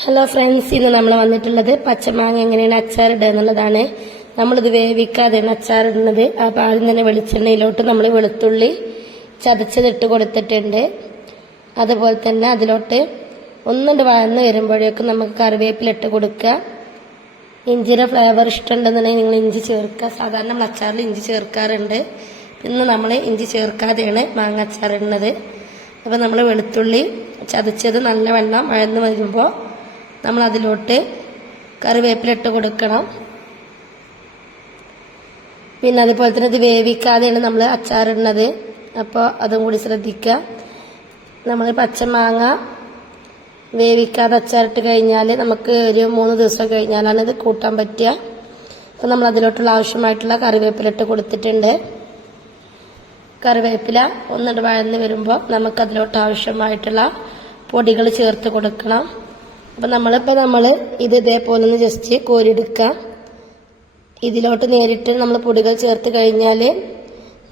Hello friends ഇന്ന് നമ്മൾ വന്നിട്ടുള്ളത് പച്ചമാങ്ങ എങ്ങനെയാണ് അച്ചാറിടുക എന്നുള്ളതാണ്. നമ്മളിത് വേവിക്കാതെയാണ് അച്ചാറിടുന്നത്. അപ്പോൾ ആദ്യം തന്നെ വെളിച്ചെണ്ണയിലോട്ട് നമ്മൾ വെളുത്തുള്ളി ചതച്ചതിട്ട് കൊടുത്തിട്ടുണ്ട്. അതുപോലെ തന്നെ അതിലോട്ട് ഒന്നുണ്ട് വഴന്ന് വരുമ്പോഴേക്കും നമുക്ക് കറിവേപ്പില ഇട്ട് കൊടുക്കുക. ഇഞ്ചിയുടെ ഫ്ലേവർ ഇഷ്ടമുണ്ടെന്നുണ്ടെങ്കിൽ നിങ്ങൾ ഇഞ്ചി ചേർക്കുക. സാധാരണ നമ്മൾ അച്ചാറിൽ ഇഞ്ചി ചേർക്കാറുണ്ട്. ഇന്ന് നമ്മൾ ഇഞ്ചി ചേർക്കാതെയാണ് മാങ്ങ അച്ചാറിടുന്നത്. അപ്പോൾ നമ്മൾ വെളുത്തുള്ളി ചതച്ചത് നല്ല വെള്ളം വഴന്ന് വരുമ്പോൾ നമ്മൾ അതിലോട്ട് കറിവേപ്പില ഇട്ട് കൊടുക്കണം. പിന്നെ അതുപോലെ തന്നെ ഇത് വേവിക്കാതെയാണ് നമ്മൾ അച്ചാറിടുന്നത്. അപ്പോൾ അതും കൂടി ശ്രദ്ധിക്കുക. നമ്മൾ പച്ചമാങ്ങ വേവിക്കാതെ അച്ചാറിട്ട് കഴിഞ്ഞാൽ നമുക്ക് ഒരു മൂന്ന് ദിവസം കഴിഞ്ഞാലാണ് ഇത് കൂട്ടാൻ പറ്റുക. അപ്പോൾ നമ്മൾ അതിലോട്ടുള്ള ആവശ്യമായിട്ടുള്ള കറിവേപ്പില ഇട്ട് കൊടുത്തിട്ടുണ്ട്. കറിവേപ്പില ഒന്നിട്ട് വഴന്ന് വരുമ്പോൾ നമുക്കതിലോട്ട് ആവശ്യമായിട്ടുള്ള പൊടികൾ ചേർത്ത് കൊടുക്കണം. അപ്പം നമ്മളിപ്പോൾ നമ്മൾ ഇത് ഇതേപോലെ ഒന്ന് ജസ്റ്റ് കോരിയെടുക്കുക ഇതിലോട്ട് നേരിട്ട് നമ്മൾ പൊടികൾ ചേർത്ത് കഴിഞ്ഞാൽ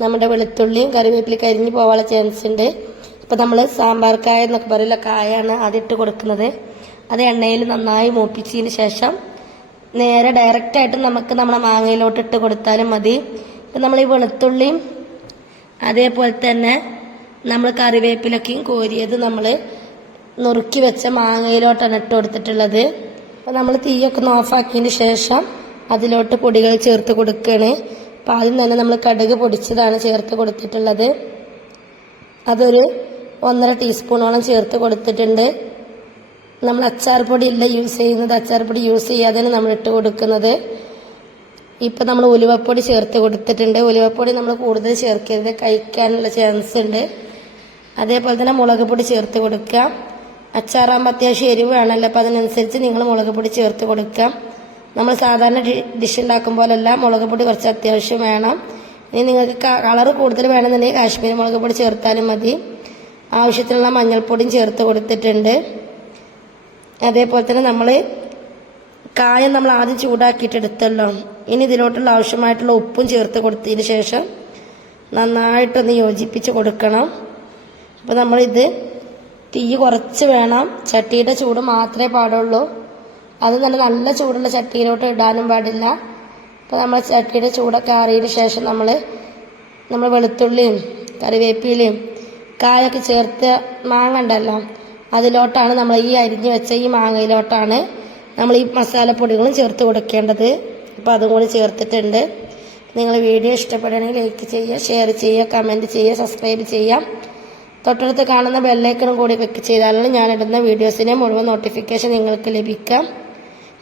നമ്മുടെ വെളുത്തുള്ളിയും കറിവേപ്പിലും കരിഞ്ഞു പോകാനുള്ള ചാൻസ് ഉണ്ട്. അപ്പോൾ നമ്മൾ സാമ്പാർ കായ എന്നൊക്കെ പറയില്ല കായാണ് ഇട്ട് കൊടുക്കുന്നത്. അത് എണ്ണയിൽ നന്നായി മൂപ്പിച്ചതിന് ശേഷം നേരെ ഡയറക്റ്റായിട്ട് നമുക്ക് നമ്മുടെ മാങ്ങയിലോട്ട് ഇട്ട് കൊടുത്താലും മതി. ഇപ്പം നമ്മൾ ഈ വെളുത്തുള്ളിയും അതേപോലെ തന്നെ നമ്മൾ കറിവേപ്പിലൊക്കെയും കോരിയത് നമ്മൾ നുറുക്കി വെച്ച മാങ്ങയിലോട്ടാണ് ഇട്ട് കൊടുത്തിട്ടുള്ളത്. അപ്പോൾ നമ്മൾ തീയൊക്കെ ഒന്ന് ഓഫാക്കിയതിന് ശേഷം അതിലോട്ട് പൊടികൾ ചേർത്ത് കൊടുക്കുകയാണ് അപ്പോൾ ആദ്യം തന്നെ നമ്മൾ കടുക് പൊടിച്ചതാണ് ചേർത്ത് കൊടുത്തിട്ടുള്ളത്. അതൊരു ഒന്നര ടീസ്പൂണോളം ചേർത്ത് കൊടുത്തിട്ടുണ്ട്. നമ്മൾ അച്ചാർ പൊടി ഇല്ല യൂസ് ചെയ്യുന്നത്. അച്ചാർ പൊടി യൂസ് ചെയ്യാതെയാണ് നമ്മൾ ഇട്ട് കൊടുക്കുന്നത്. ഇപ്പം നമ്മൾ ഉലുവപ്പൊടി ചേർത്ത് കൊടുത്തിട്ടുണ്ട്. ഉലുവപ്പൊടി നമ്മൾ കൂടുതൽ ചേർക്കരുത്. കഴിക്കാനുള്ള ചാൻസ് ഉണ്ട്. അതേപോലെ തന്നെ മുളക് പൊടി ചേർത്ത് കൊടുക്കുക അച്ചാറാകുമ്പോൾ അത്യാവശ്യം എരിവ് വേണമല്ലോ അപ്പോൾ അതിനനുസരിച്ച് നിങ്ങൾ മുളക് പൊടി ചേർത്ത് കൊടുക്കുക നമ്മൾ സാധാരണ ഡിഷ് ഉണ്ടാക്കും പോലല്ല മുളക് പൊടി കുറച്ച് അത്യാവശ്യം വേണം. ഇനി നിങ്ങൾക്ക് കളർ കൂടുതൽ വേണമെന്നുണ്ടെങ്കിൽ കാശ്മീരി മുളക് പൊടി ചേർത്താലും മതി. ആവശ്യത്തിനുള്ള മഞ്ഞൾപ്പൊടിയും ചേർത്ത് കൊടുത്തിട്ടുണ്ട്. അതേപോലെ തന്നെ നമ്മൾ കായം നമ്മൾ ആദ്യം ചൂടാക്കിയിട്ടെടുത്തല്ലോ. ഇനി ഇതിലോട്ടുള്ള ആവശ്യമായിട്ടുള്ള ഉപ്പും ചേർത്ത് കൊടുത്തതിന് ശേഷം നന്നായിട്ടൊന്ന് യോജിപ്പിച്ച് കൊടുക്കണം. അപ്പോൾ നമ്മളിത് തീ കുറച്ച് വേണം. ചട്ടിയുടെ ചൂട് മാത്രമേ പാടുള്ളൂ. അത് തന്നെ നല്ല ചൂടുള്ള ചട്ടിയിലോട്ട് ഇടാനും പാടില്ല. അപ്പോൾ നമ്മൾ ചട്ടിയുടെ ചൂടൊക്കെ ആറിയതിന് ശേഷം നമ്മൾ നമ്മൾ വെളുത്തുള്ളിയും കറിവേപ്പിലയും കായൊക്കെ ചേർത്ത് മാങ്ങ ഉണ്ടല്ലോ അതിലോട്ടാണ് നമ്മൾ ഈ അരിഞ്ഞ് വെച്ച ഈ മാങ്ങയിലോട്ടാണ് നമ്മൾ ഈ മസാലപ്പൊടികളും ചേർത്ത് കൊടുക്കേണ്ടത്. അപ്പോൾ അതും കൂടി ചേർത്തിട്ടുണ്ട്. നിങ്ങൾ വീഡിയോ ഇഷ്ടപ്പെടുകയാണെങ്കിൽ ലൈക്ക് ചെയ്യുക ഷെയർ ചെയ്യുക കമന്റ് ചെയ്യുക സബ്സ്ക്രൈബ് ചെയ്യുക. തൊട്ടടുത്ത് കാണുന്ന ബെല്ലൈക്കണും കൂടി ക്ലിക്ക് ചെയ്താലാണ് ഞാനിടുന്ന വീഡിയോസിനെ മുഴുവൻ നോട്ടിഫിക്കേഷൻ നിങ്ങൾക്ക് ലഭിക്കാം.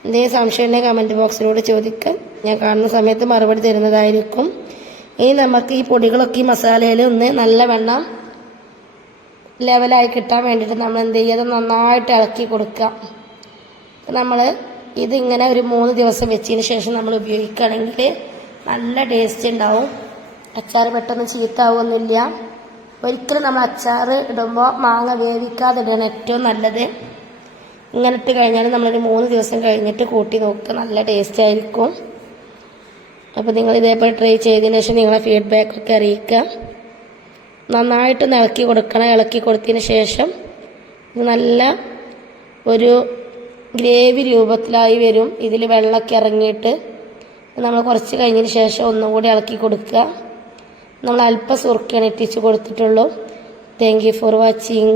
എന്തെങ്കിലും സംശയമുണ്ടെങ്കിൽ കമന്റ് ബോക്സിലൂടെ ചോദിക്കാം. ഞാൻ കാണുന്ന സമയത്ത് മറുപടി തരുന്നതായിരിക്കും. ഇനി നമുക്ക് ഈ പൊടികളൊക്കെ ഈ മസാലയിൽ ഒന്ന് നല്ല വെണ്ണം ലെവലായി കിട്ടാൻ വേണ്ടിയിട്ട് നമ്മൾ എന്ത് ചെയ്യുക? നന്നായിട്ട് ഇളക്കി കൊടുക്കുക. നമ്മൾ ഇതിങ്ങനെ ഒരു മൂന്ന് ദിവസം വെച്ചതിന് ശേഷം നമ്മൾ ഉപയോഗിക്കുകയാണെങ്കിൽ നല്ല ടേസ്റ്റ് ഉണ്ടാവും. അച്ചാർ പെട്ടെന്ന് ചീത്താവുമൊന്നുമില്ല ഒരിക്കലും നമ്മൾ അച്ചാർ ഇടുമ്പോൾ മാങ്ങ വേവിക്കാതെ ഇടുകയാണ് ഏറ്റവും നല്ലത്. ഇങ്ങനെ ഇട്ട് കഴിഞ്ഞാൽ നമ്മളൊരു മൂന്ന് ദിവസം കഴിഞ്ഞിട്ട് കൂട്ടി നോക്കുക നല്ല ടേസ്റ്റ് ആയിരിക്കും. അപ്പോൾ നിങ്ങൾ ഇതേപോലെ ട്രൈ ചെയ്തതിന് ശേഷം നിങ്ങളെ ഫീഡ്ബാക്കൊക്കെ അറിയിക്കുക. നന്നായിട്ട് ഇളക്കി കൊടുക്കണം. ഇളക്കി കൊടുത്തതിന് ശേഷം ഇത് നല്ല ഒരു ഗ്രേവി രൂപത്തിലായി വരും. ഇതിൽ വെള്ളമൊക്കെ ഇറങ്ങിയിട്ട് നമ്മൾ കുറച്ച് കഴിഞ്ഞതിന് ശേഷം ഒന്നും കൂടി ഇളക്കി കൊടുക്കുക. നമ്മൾ അല്പം സുറുക്കാണ് ഇട്ടിച്ച് കൊടുത്തിട്ടുള്ളൂ. Thank you for watching